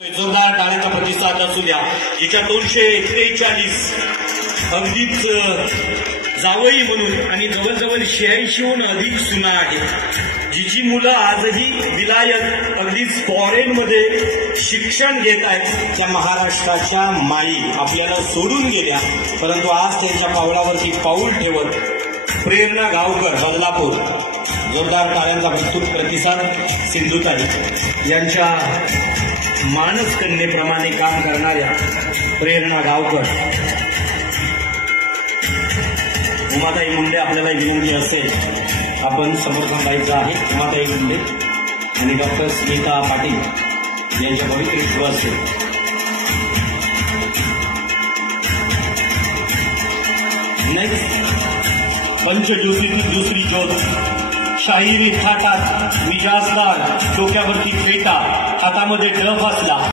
जोरदार टाळ्यांचा प्रतिसाद असू द्या. जिच्या 243 अगदीच जावई म्हणून आणि जवळजवळ 86हून अधिक सुना आहेत, जिची मुलं आजही विलायत अगदीच फॉरेनमध्ये शिक्षण घेत आहेत. त्या महाराष्ट्राच्या माई आपल्याला सोडून गेल्या, परंतु आज त्यांच्या पावलावरती पाऊल ठेवत प्रेरणा गावकर बदलापूर. जोरदार टाळ्यांचा विस्तृत प्रतिसाद. सिंधुताई यांच्या मानस कन्येप्रमाणे काम करणाऱ्या प्रेरणा गावकर. उमाताई मुंडे, आपल्याला विनंती असेल आपण समोर थांबायचं आहे. उमाताई मुंडे आणि डॉक्टर स्मिता पाटील यांच्या पवित्र असेल. नेक्स्ट पंचज्योतीतील दुसरी ज्योत, शाहिरी थाटात मिजाजदार, डोक्यावरती फेटा, हातामध्ये डफ असला.